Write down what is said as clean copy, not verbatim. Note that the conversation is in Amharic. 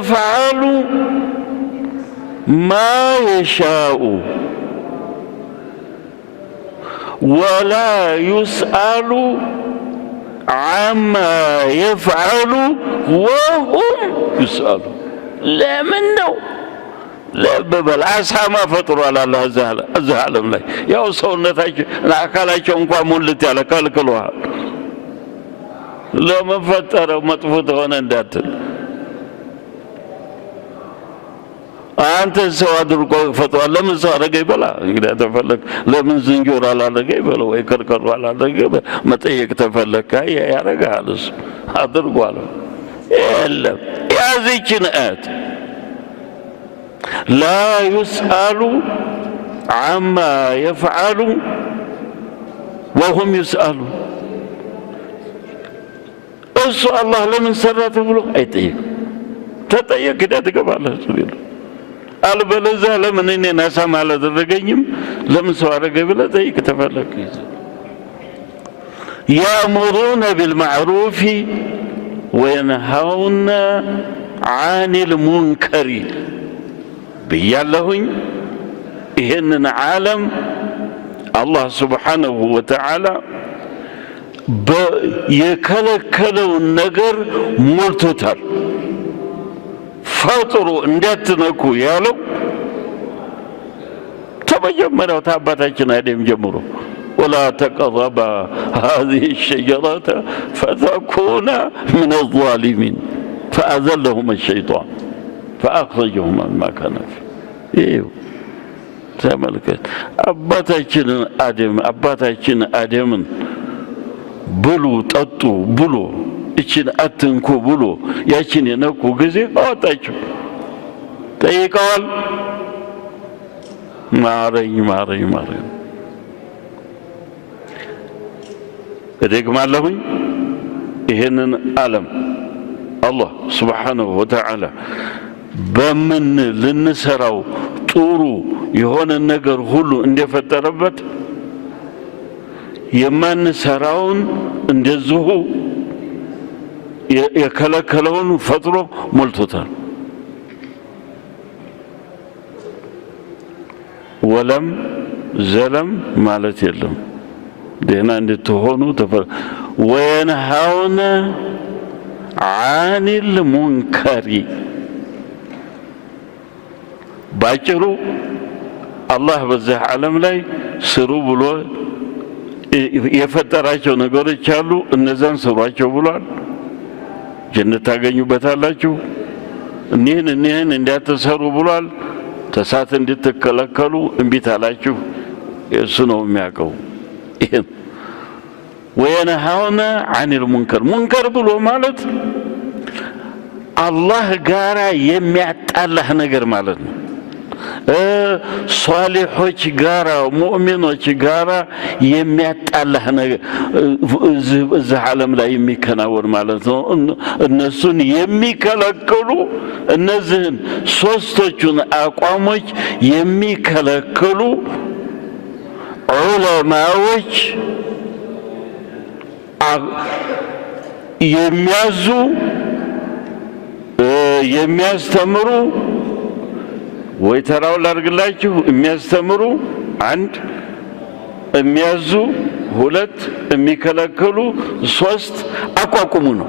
يفعل ما يشاء ولا يسأل عما يفعل وهم يسألون لمن ነው ለበበል አሳማ ፈጥሯል አላህ እዚህ ዓለም ላይ ያው ሰውነታቸው አካላቸው እንኳን ሙልት ያለ ከልክሏል ለምን ፈጠረው መጥፎ ተሆነ እንዳትል አንተ ሰው አድርጎ ፈጥሯል ለምን ሰው አደረገ ይበላ እንግዲህ ተፈለክ ለምን ዝንጆሮ አላደረገ ይበላ ወይ ከርከሩ አላደረገ መጠየቅ ተፈለከ ያረጋል እሱ አድርጓል የለም ያዚችን አት لا يسأل عما يفعل وهم يسألون እሱ አላህ ለምን ሰራተ ብሎ አይጠይቅ ተጠየቅ ከዳ ተቀባለህ ሲል አልበለዚያ ለምን እኔን አሳማ አላደረገኝም ለምን ሰው አደረገ ብለህ ጠይቅ ተፈለክ يأمرون بالمعروف وينهون عن المنكر بيالهن إهن عالم الله سبحانه وتعالى يكلكلوا النجر مرتتر فاطروا انداتنكو يالو تبجمروا تابتاكنا ديم جمرو ولا تقربا هذه الشجرة فتكونا من الظالمين فأذلهما الشيطان فأخرجهما مما كان فيه تملكت أباتاكين آدم بلو تطو بلو إيشين أتنكو بلو ياشين ينكو غزي أوتاكو تيقال ماري ريك مالهوي إهنن عالم الله سبحانه وتعالى بمن لنسراو طورو يهون النجر هلو اندي فتربت يمان سراون اندي الزهو يكلكلون فترو ملتطر ولم زلم مالت يلم دينا اندي تهونو وينهون عن المنكر باچرو الله በዚህ ዓለም ላይ ስሩ ብሎ የፈጠራቸው ነገሮች አሉ እነዛን ስሯቸው ብሏል ጀነት ታገኙበታላችሁ እነን እንዳትሰሩ ብሏል ተሳት እንድትከለከሉ እንቢታላችሁ እሱ ነው የሚያቀው وينهون عن المنكر منكر ብሎ ማለት አላህ ጋራ የሚያጣላህ ነገር ማለት ነው ሷሊሖች ጋራ ሙእሚኖች ጋራ የሚያጣላህ ነገር እዚህ ዓለም ላይ የሚከናወን ማለት ነው እነሱን የሚከለክሉ እነዚህን ሶስቶቹን አቋሞች የሚከለክሉ ዑለማዎች የሚያዙ የሚያስተምሩ ወይ ተራው ላርግላችሁ የሚያስተምሩ አንድ የሚያዙ ሁለት የሚከለክሉ ሶስት አቋቁሙ ነው